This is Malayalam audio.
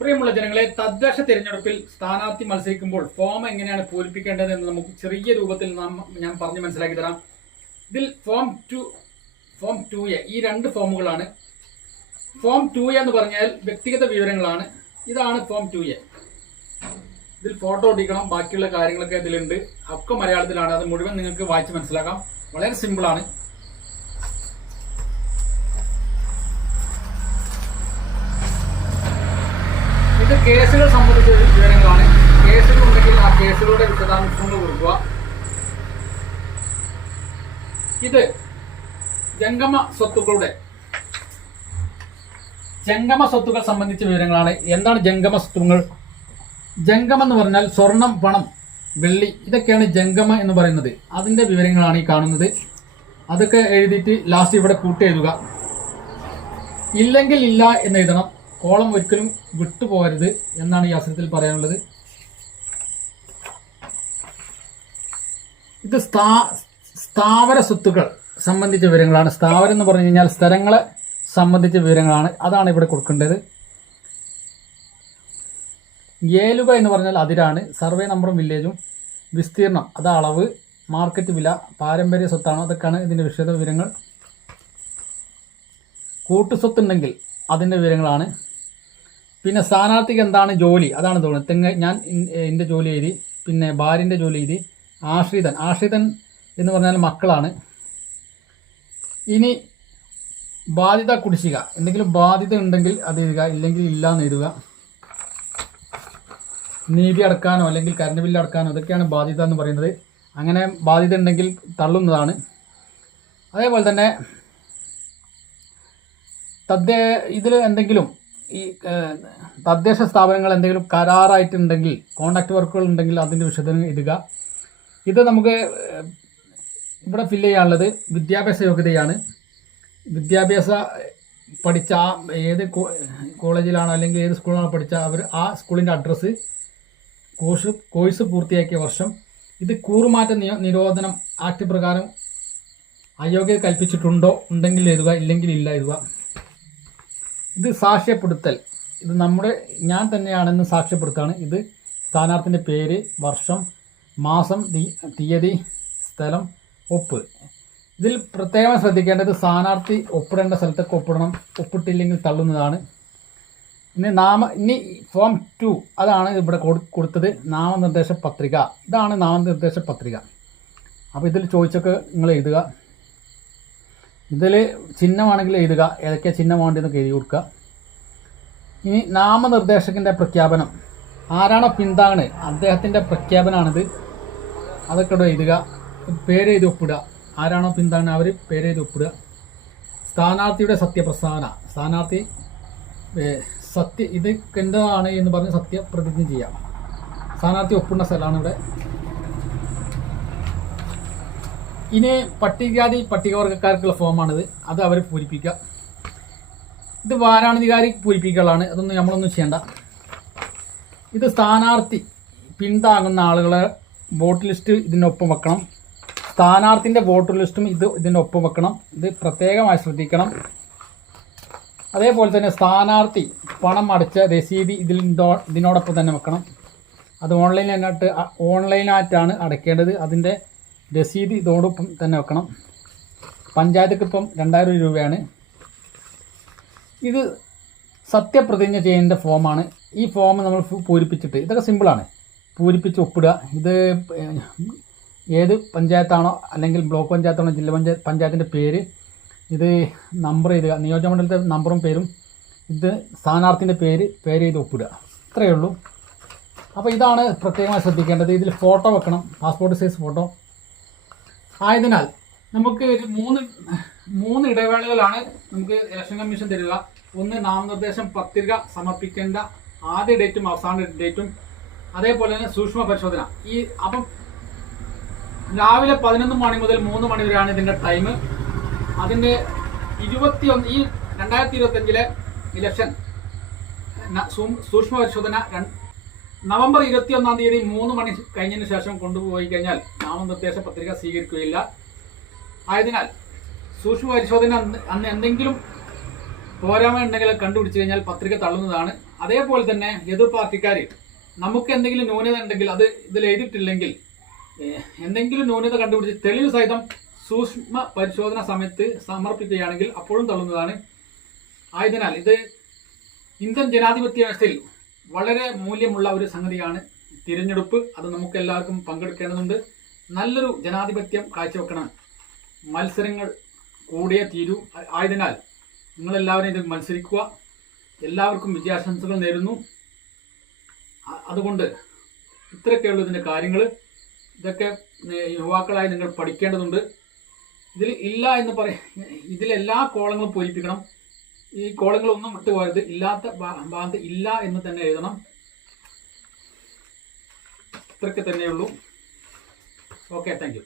പ്രിയമുള്ള ജനങ്ങളെ, തദ്ദേശ തിരഞ്ഞെടുപ്പിൽ സ്ഥാനാർത്ഥി മത്സരിക്കുമ്പോൾ ഫോം എങ്ങനെയാണ് പൂരിപ്പിക്കേണ്ടത് എന്ന് നമുക്ക് ചെറിയ രൂപത്തിൽ ഞാൻ പറഞ്ഞ് മനസ്സിലാക്കി തരാം. ഇതിൽ ഫോം 2A ഈ രണ്ട് ഫോമുകളാണ്. ഫോം 2A എന്ന് പറഞ്ഞാൽ വ്യക്തിഗത വിവരങ്ങളാണ്. ഇതാണ് ഫോം 2A. ഇതിൽ ഫോട്ടോ ഒട്ടിക്കണം, ബാക്കിയുള്ള കാര്യങ്ങളൊക്കെ ഇതിലുണ്ട്. ഒക്കെ മലയാളത്തിലാണ്. അത് മുഴുവൻ നിങ്ങൾക്ക് വായിച്ച് മനസ്സിലാക്കാം. വളരെ സിമ്പിളാണ്. ഇത് കേസുകൾ സംബന്ധിച്ച വിവരങ്ങളാണ്. കേസുകൾ ഉണ്ടെങ്കിൽ ആ കേസുകളുടെ വിശദാംശങ്ങൾ കൊടുക്കുക. ഇത് ജംഗമ സ്വത്തുക്കൾ സംബന്ധിച്ച വിവരങ്ങളാണ്. എന്താണ് ജംഗമ സ്വത്തുക്കൾ? ജംഗമം എന്ന് പറഞ്ഞാൽ സ്വർണം, പണം, വെള്ളി, ഇതൊക്കെയാണ് ജംഗമ എന്ന് പറയുന്നത്. അതിന്റെ വിവരങ്ങളാണ് ഈ കാണുന്നത്. അതൊക്കെ എഴുതിയിട്ട് ലാസ്റ്റ് ഇവിടെ കൂട്ടി എഴുതുക. ഇല്ലെങ്കിൽ ഇല്ല എന്ന് എഴുതണം. കോളം ഒരിക്കലും വിട്ടുപോകരുത് എന്നാണ് ഈ അവസരത്തിൽ പറയാനുള്ളത്. ഇത് സ്ഥാവര സ്വത്തുക്കൾ സംബന്ധിച്ച വിവരങ്ങളാണ്. സ്ഥാവരം എന്ന് പറഞ്ഞു കഴിഞ്ഞാൽ സ്ഥലങ്ങളെ സംബന്ധിച്ച വിവരങ്ങളാണ്. അതാണ് ഇവിടെ കൊടുക്കേണ്ടത്. ഏലുക എന്ന് പറഞ്ഞാൽ അതിരാണ്. സർവേ നമ്പറും വില്ലേജും, വിസ്തീർണം അത് അളവ്, മാർക്കറ്റ് വില, പാരമ്പര്യ സ്വത്താണോ അതൊക്കെയാണ് ഇതിന്റെ വിശദ വിവരങ്ങൾ. കൂട്ടുസ്വത്തുണ്ടെങ്കിൽ അതിന്റെ വിവരങ്ങളാണ്. പിന്നെ സ്ഥാനാർത്ഥിക്ക് എന്താണ് ജോലി അതാണ് തോന്നുന്നത്. ഞാൻ എൻ്റെ ജോലി എഴുതി. പിന്നെ ഭാര്യൻ്റെ ജോലി എഴുതി. ആശ്രിതൻ എന്ന് പറഞ്ഞാൽ മക്കളാണ്. ഇനി ബാധ്യത കുടിശ്ശിക, എന്തെങ്കിലും ബാധ്യത ഉണ്ടെങ്കിൽ അത് എഴുതുക, ഇല്ലെങ്കിൽ ഇല്ല എന്ന് എഴുതുക. നീതി അടക്കാനോ അല്ലെങ്കിൽ കറണ്ട് ബില്ല് അടക്കാനോ അതൊക്കെയാണ് ബാധ്യത എന്ന് പറയുന്നത്. അങ്ങനെ ബാധ്യത ഉണ്ടെങ്കിൽ തള്ളുന്നതാണ്. അതേപോലെ തന്നെ ഇതിൽ എന്തെങ്കിലും ഈ തദ്ദേശ സ്ഥാപനങ്ങൾ എന്തെങ്കിലും കരാറായിട്ടുണ്ടെങ്കിൽ, കോൺട്രാക്ട് വർക്കുകൾ ഉണ്ടെങ്കിൽ അതിൻ്റെ വിശദം എഴുതുക. ഇത് നമുക്ക് ഇവിടെ ഫില്ല് ചെയ്യാനുള്ളത് വിദ്യാഭ്യാസ യോഗ്യതയാണ്. വിദ്യാഭ്യാസ പഠിച്ച ഏത് കോളേജിലാണോ അല്ലെങ്കിൽ ഏത് സ്കൂളിലാണോ പഠിച്ച അവർ ആ സ്കൂളിൻ്റെ അഡ്രസ്സ്, കോഴ്സ് പൂർത്തിയാക്കിയ വർഷം. ഇത് കൂറുമാറ്റ നിരോധനം ആക്ട് പ്രകാരം അയോഗ്യത കൽപ്പിച്ചിട്ടുണ്ടോ, ഉണ്ടെങ്കിൽ എഴുതുക, ഇല്ലെങ്കിൽ ഇല്ല എഴുതുക. ഇത് സാക്ഷ്യപ്പെടുത്തൽ. ഇത് ഞാൻ തന്നെയാണെന്ന് സാക്ഷ്യപ്പെടുത്താണ്. ഇത് സ്ഥാനാർത്ഥിൻ്റെ പേര്, വർഷം, മാസം, തീയതി, സ്ഥലം, ഒപ്പ്. ഇതിൽ പ്രത്യേകം ശ്രദ്ധിക്കേണ്ടത് സ്ഥാനാർത്ഥി ഒപ്പിടേണ്ട സ്ഥലത്തൊക്കെ ഒപ്പിടണം. ഒപ്പിട്ടില്ലെങ്കിൽ തള്ളുന്നതാണ്. ഇനി ഫോം 2 അതാണ് ഇവിടെ കൊടുത്തത്. നാമനിർദ്ദേശ പത്രിക. ഇതാണ് നാമനിർദ്ദേശ പത്രിക. അപ്പോൾ ഇതിൽ ചോദിച്ചൊക്കെ നിങ്ങൾ എഴുതുക. ഇതിൽ ചിഹ്നമാണെങ്കിൽ എഴുതുക, ഏതൊക്കെ ചിഹ്നം വേണ്ടതെന്നൊക്കെ എഴുതി കൊടുക്കുക. ഇനി നാമനിർദ്ദേശകൻ്റെ പ്രഖ്യാപനം, ആരാണോ പിന്താങ്ങണ് അദ്ദേഹത്തിൻ്റെ പ്രഖ്യാപനമാണിത്. അതൊക്കെ ഇവിടെ എഴുതുക. പേര് എഴുതി ഒപ്പിടുക. ആരാണോ പിന്താങ്ങുന്നത് അവർ പേര് എഴുതി ഒപ്പിടുക. സ്ഥാനാർത്ഥിയുടെ സത്യപ്രസ്താവന, സ്ഥാനാർത്ഥി ഇത് എന്താണ് എന്ന് പറഞ്ഞ് സത്യപ്രതിജ്ഞ ചെയ്യാം. സ്ഥാനാർത്ഥി ഒപ്പിടുന്ന സ്ഥലമാണ് ഇവിടെ. ഇനി പട്ടികജാതി പട്ടികവർഗക്കാർക്കുള്ള ഫോമാണിത്. അത് അവർ പൂരിപ്പിക്കുക. ഇത് വാരാണധികാരി പൂരിപ്പിക്കലാണ്. അതൊന്നും നമ്മളൊന്നും ചെയ്യേണ്ട. ഇത് സ്ഥാനാർത്ഥി പിന്താങ്ങുന്ന ആളുകളെ വോട്ട് ലിസ്റ്റ് ഇതിനൊപ്പം വെക്കണം. സ്ഥാനാർത്ഥിൻ്റെ വോട്ടർ ലിസ്റ്റും ഇതിനൊപ്പം വെക്കണം. ഇത് പ്രത്യേകമായി ശ്രദ്ധിക്കണം. അതേപോലെ തന്നെ സ്ഥാനാർത്ഥി പണം അടച്ച രസീതി ഇതിനോടൊപ്പം തന്നെ വെക്കണം. അത് ഓൺലൈനായിട്ടാണ് അടയ്ക്കേണ്ടത്. അതിൻ്റെ രസീത് ഇതോടൊപ്പം തന്നെ വെക്കണം. പഞ്ചായത്തിക്ക് ഇപ്പം 2000 രൂപയാണ്. ഇത് സത്യപ്രതിജ്ഞ ചെയ്യേണ്ട ഫോമാണ്. ഈ ഫോം നമ്മൾ പൂരിപ്പിച്ചിട്ട്, ഇതൊക്കെ സിമ്പിളാണ്, പൂരിപ്പിച്ച് ഒപ്പിടുക. ഇത് ഏത് പഞ്ചായത്താണോ അല്ലെങ്കിൽ ബ്ലോക്ക് പഞ്ചായത്താണോ ജില്ലാ പഞ്ചായത്തിൻ്റെ പേര്, ഇത് നമ്പർ എഴുതുക, നിയോജകമണ്ഡലത്തെ നമ്പറും പേരും, ഇത് സ്ഥാനാർത്ഥിൻ്റെ പേര് ചെയ്ത് ഒപ്പിടുക. ഇത്രയേ ഉള്ളൂ. അപ്പോൾ ഇതാണ് പ്രത്യേകമായി ശ്രദ്ധിക്കേണ്ടത്. ഇതിൽ ഫോട്ടോ വെക്കണം, പാസ്പോർട്ട് സൈസ് ഫോട്ടോ. ആയതിനാൽ നമുക്ക് ഒരു മൂന്ന് ഇടവേളകളാണ് നമുക്ക് ഇലക്ഷൻ കമ്മീഷൻ തരിക. ഒന്ന്, നാമനിർദ്ദേശം പത്രിക സമർപ്പിക്കേണ്ട ആദ്യ ഡേറ്റും അവസാന ഡേറ്റും. അതേപോലെ തന്നെ സൂക്ഷ്മ പരിശോധന. അപ്പം രാവിലെ 11 മണി മുതൽ 3 മണി വരെയാണ് ഇതിൻ്റെ ടൈം. അതിൻ്റെ 2025 ഇലക്ഷൻ സൂക്ഷ്മ പരിശോധന നവംബർ 21 3 മണി കഴിഞ്ഞതിന് ശേഷം കൊണ്ടുപോയി കഴിഞ്ഞാൽ നാമനിർദ്ദേശ പത്രിക സ്വീകരിക്കുകയില്ല. ആയതിനാൽ സൂക്ഷ്മ പരിശോധന അന്ന് എന്തെങ്കിലും പോരായ്മ ഉണ്ടെങ്കിൽ കണ്ടുപിടിച്ചു കഴിഞ്ഞാൽ പത്രിക തള്ളുന്നതാണ്. അതേപോലെ തന്നെ എതിർ പാർട്ടിക്കാർ നമുക്ക് എന്തെങ്കിലും ന്യൂനത ഉണ്ടെങ്കിൽ അത് ഇതിൽ എഴുതിയിട്ടില്ലെങ്കിൽ എന്തെങ്കിലും ന്യൂനത കണ്ടുപിടിച്ച് തെളിവ് സഹിതം സൂക്ഷ്മ പരിശോധന സമയത്ത് സമർപ്പിക്കുകയാണെങ്കിൽ അപ്പോഴും തള്ളുന്നതാണ്. ആയതിനാൽ ഇത് ഇന്ത്യൻ ജനാധിപത്യ വ്യവസ്ഥയിൽ വളരെ മൂല്യമുള്ള ഒരു സംഗതിയാണ് തിരഞ്ഞെടുപ്പ്. അത് നമുക്ക് എല്ലാവർക്കും പങ്കെടുക്കേണ്ടതുണ്ട്. നല്ലൊരു ജനാധിപത്യം കാഴ്ചവെക്കണം. മത്സരങ്ങൾ കൂടിയേ തീരൂ. ആയതിനാൽ നിങ്ങളെല്ലാവരും ഇത് മത്സരിക്കുക. എല്ലാവർക്കും വിജയാശംസകൾ നേരുന്നു. അതുകൊണ്ട് ഇത്രയൊക്കെയുള്ളൂ ഇതിൻ്റെ കാര്യങ്ങൾ. ഇതൊക്കെ യുവാക്കളായി നിങ്ങൾ പഠിക്കേണ്ടതുണ്ട്. ഇതിൽ ഇല്ല എന്ന് ഇതിലെല്ലാ കോളങ്ങളും പൂരിപ്പിക്കണം. ഈ കോളങ്ങളൊന്നും വിട്ടുപോകരുത്. ഇല്ലാത്ത ഭാഗത്ത് ഇല്ല എന്ന് തന്നെ എഴുതണം. ഇത്രയൊക്കെ തന്നെയുള്ളൂ. Okay, thank U.